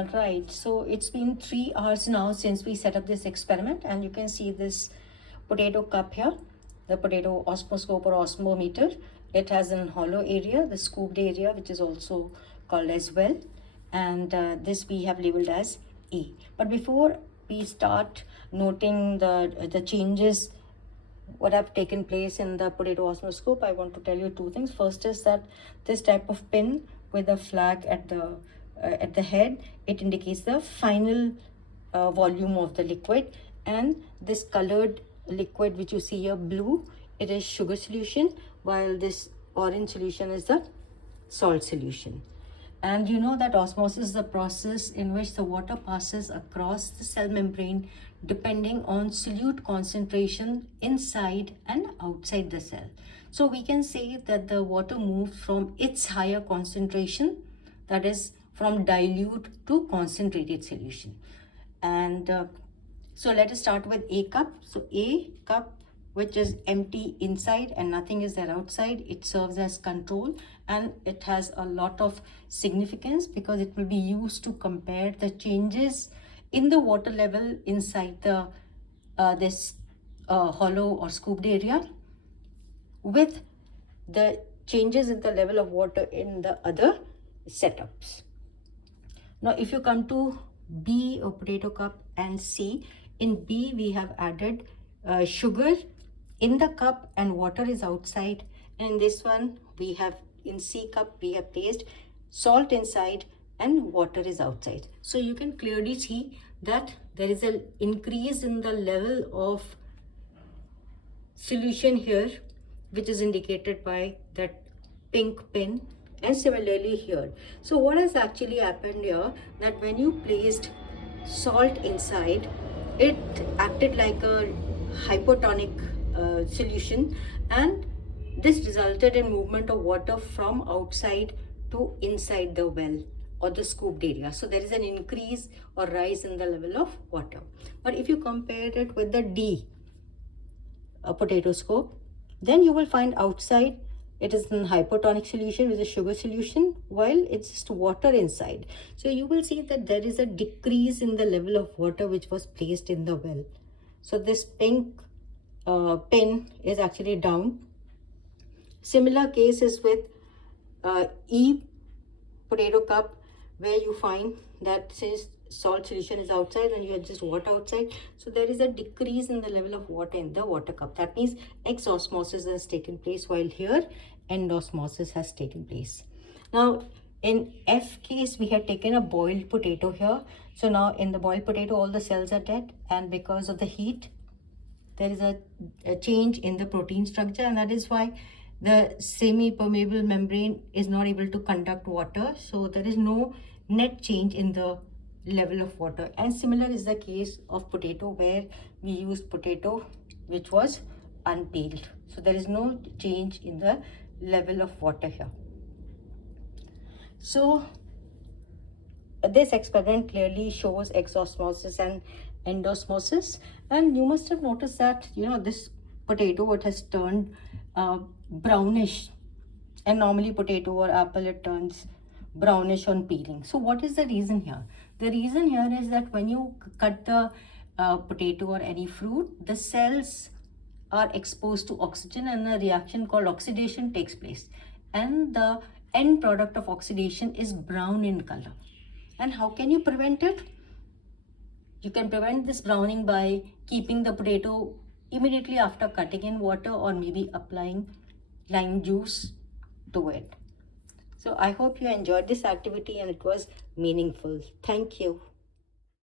All right, so it's been 3 hours now since we set up this experiment, and you can see this potato cup here, the potato osmoscope or osmometer. It has an hollow area, the scooped area, which is also called as well, and this we have labeled as E. But before we start noting the changes what have taken place in the potato osmoscope, I want to tell you 2 things. First is that this type of pin with a flag at the head, it indicates the final volume of the liquid, and this colored liquid which you see here, blue, it is sugar solution, while this orange solution is the salt solution. And you know that osmosis is the process in which the water passes across the cell membrane depending on solute concentration inside and outside the cell. So we can say that the water moves from its higher concentration, that is from dilute to concentrated solution. And so let us start with A cup. So A cup, which is empty inside and nothing is there outside, it serves as control, and it has a lot of significance because it will be used to compare the changes in the water level inside the this hollow or scooped area with the changes in the level of water in the other setups. Now if you come to B or potato cup and C, in B we have added sugar in the cup and water is outside, and in this one we have, in C cup we have placed salt inside and water is outside. So you can clearly see that there is an increase in the level of solution here, which is indicated by that pink pin, and similarly here. So what has actually happened here, that when you placed salt inside, it acted like a hypotonic solution, and this resulted in movement of water from outside to inside the well or the scooped area. So there is an increase or rise in the level of water. But if you compare it with the D potato scope, then you will find outside it is in hypotonic solution with a sugar solution, while it's just water inside. So you will see that there is a decrease in the level of water which was placed in the well. So this pink pin is actually down. Similar case is with E potato cup, where you find that since salt solution is outside and you have just water outside, so there is a decrease in the level of water in the water cup. That means exosmosis has taken place, while here endosmosis has taken place. Now in F case, we had taken a boiled potato here. So now in the boiled potato all the cells are dead, and because of the heat there is a change in the protein structure, and that is why the semi-permeable membrane is not able to conduct water. So there is no net change in the level of water. And similar is the case of potato, where we used potato which was unpeeled. So there is no change in the level of water here. So this experiment clearly shows exosmosis and endosmosis, and you must have noticed that, you know, this potato, it has turned brownish, and normally potato or apple, it turns brownish on peeling. So what is the reason here? The reason here is that when you cut the potato or any fruit, the cells are exposed to oxygen and a reaction called oxidation takes place, and the end product of oxidation is brown in color. And how can you prevent it? You can prevent this browning by keeping the potato immediately after cutting in water, or maybe applying lime juice to it. So I hope you enjoyed this activity and it was meaningful. Thank you.